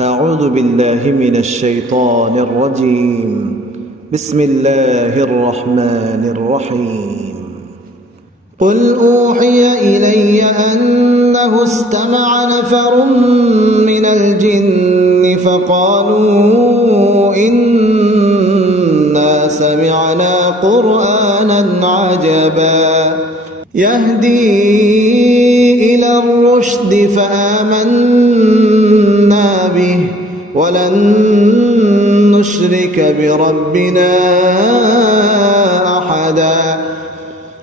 أعوذ بالله من الشيطان الرجيم. بسم الله الرحمن الرحيم. قل أوحي إلي أنه استمع نفر من الجن فقالوا إنا سمعنا قرآنا عجبا يهدي إلى الرشد فآمنا به ولن نشرك بربنا أحدا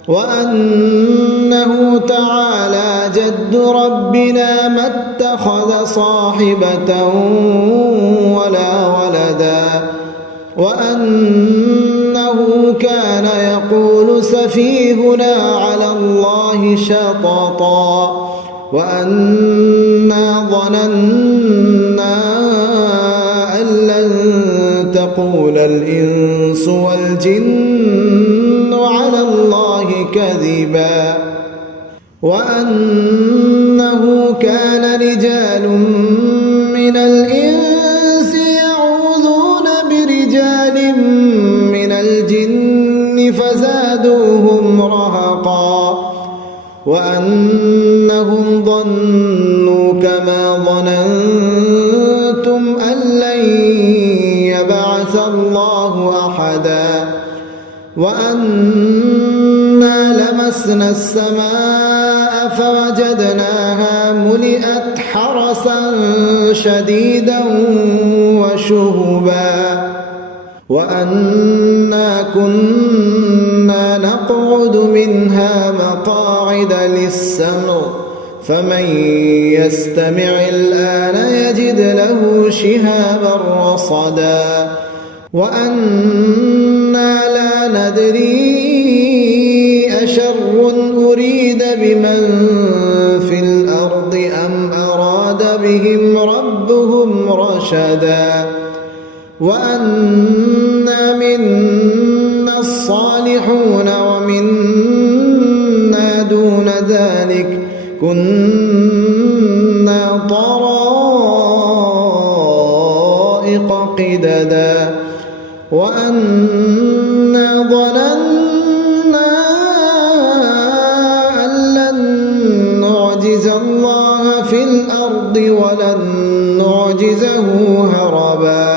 وأنه تعالى جد ربنا ما اتخذ صاحبة ولا ولدا وأنه كان يقول سفيهنا على الله شططا وأنا ظننا أن لن تقول الإنس والجن على الله كذبا وأنه كان رجال من الإنس يعوذون برجال من الجن فزادوهم رهقا وأنهم ظنوا كما ظننتم أن لن يبعث الله أحدا وأنا لمسنا السماء فوجدناها ملئت حرسا شديدا وشهبا وأنا كنا نقعد منها مقاعد للسمع فمن يستمع الآن يجد له شهابا رصدا وأنا لا ندري أشر أريد بمن في الأرض أم أراد بهم ربهم رشدا وأنا منا الصالحون ومنا دون ذلك كنا طرائق قددا وأنا ظننا أن لن نعجز الله في الأرض ولن نعجزه هربا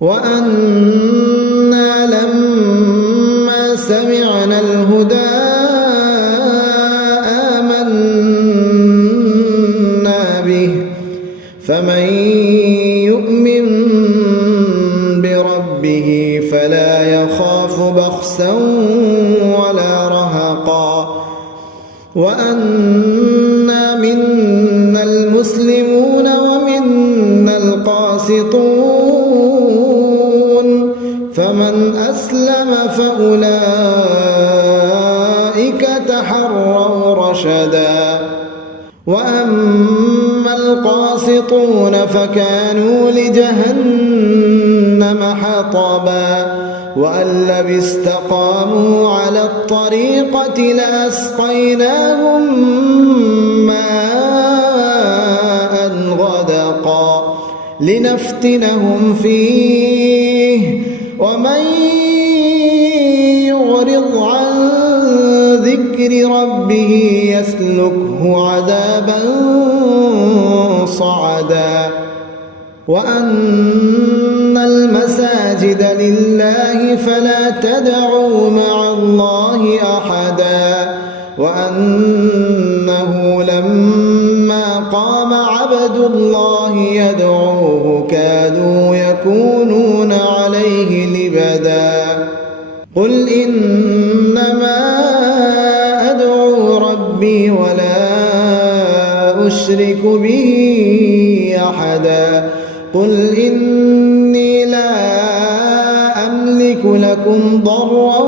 وأنا لما سمعنا الهدى آمنا به فمن يؤمن بربه فلا يخاف بخسا ولا رهقا وأنا منا المسلمون ومنا القاسطون فمن أسلم فأولئك تحروا رشدا وأما القاسطون فكانوا لجهنم حطبا وأن لو استقاموا على الطريقة لأسقيناهم ماء غدقا لنفتنهم فيه ومن يعرض عن ذكر ربه يسلكه عذابا صعدا وأن المساجد لله فلا تدعوا مع الله أحدا وأنه لما قام عبد الله يدعوه كادوا يكونون عليه لبدا قل إنما أدعو ربي ولا أشرك به أحدا قل إني لا أملك لكم ضرا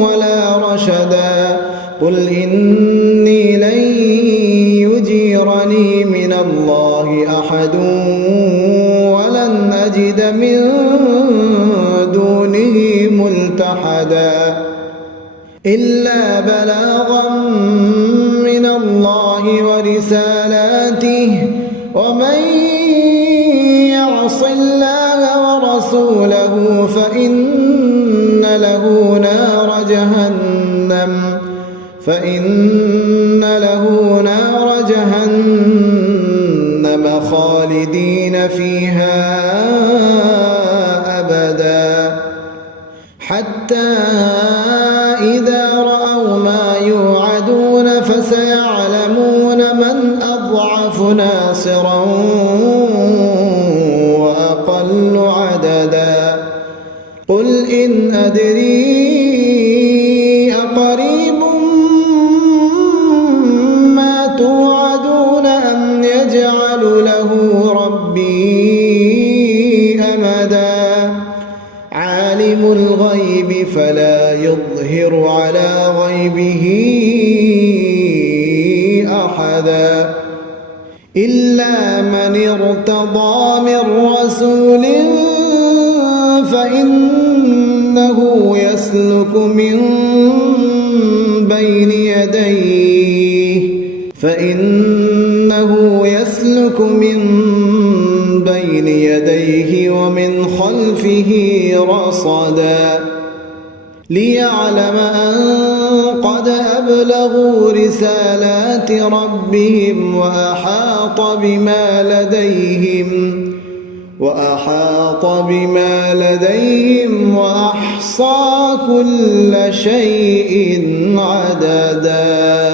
ولا رشدا قل إني لن يجيرني من الله أحد ولن أجد من دونه ملتحدا إلا بلاغا من الله ورسالاته ومن رسوله فإن له نار جهنم خالدين فيها أبدا حتى إذا رأوا ما يوعدون فسيعلمون من أضعف ناصرا وأقل عددا قل إن أدري أقريب ما توعدون أم يجعل له ربي أمدا عالم الغيب فلا يظهر على غيبه أحدا إلا من ارتضى من رسول فإنه يسلك من بين يديه ومن خلفه رصدا ليعلم أن قد أبلغوا رسالات ربهم وأحاط بما لديهم وأحصى كل شيء عددا.